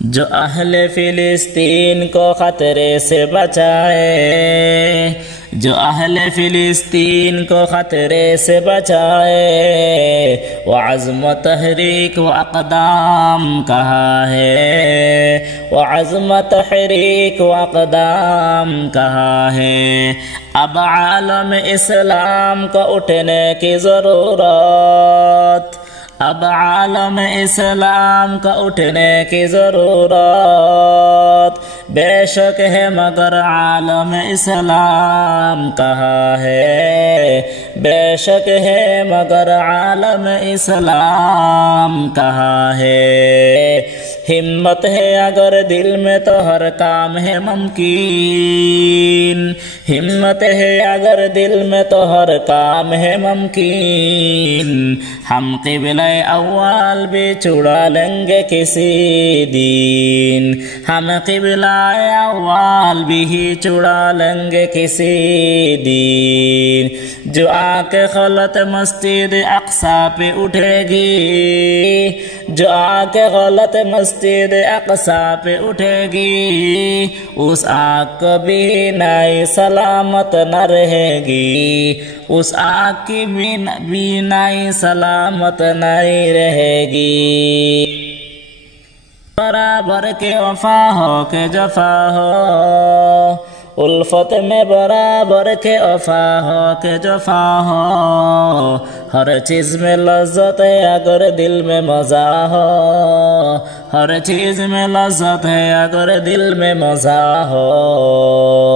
جو اہل فلسطین کو خطرے سے بچائے، جو اہل فلسطین کو خطرے سے بچائے، وہ عزم و تحریک و اقدام کہاں ہے، وہ عزم و تحریک و اقدام کہاں ہے۔ اب عالم اسلام کو اٹھنے کی ضرورت، اب عالم اسلام کا اٹھنے کی ضرورت بے شک ہے، مگر عالم اسلام کہاں ہے، بے شک ہے مگر عالم اسلام کہاں ہے۔ ہمت ہے اگر دل میں تو ہر کام ہے ممکن، ہمت ہے اگر دل میں تو ہر کام ہے ممکن۔ ہم قبلہ اول بھی چھڑا لیں گے کسی دن، ہم قبلہ اول بھی چھڑا لیں گے کسی دن۔ جو آ کے غلط مسجد اقصی پہ اٹھے گی، جو آ کے غلط مسجد اقصی پہ اٹھے گی، اس آگ کبھی نئی سلامت نہ رہے گی، اس آگ کی بھی نئی سلامت نہیں رہے گی۔ برابر کے وفا ہو کے جفا ہو، الفت میں برابر کے وفا ہو کے جفا ہو، ہر چیز میں لذت ہے اگر دل میں مزہ ہو، ہر چیز میں لذت ہے اگر دل میں مزہ ہو۔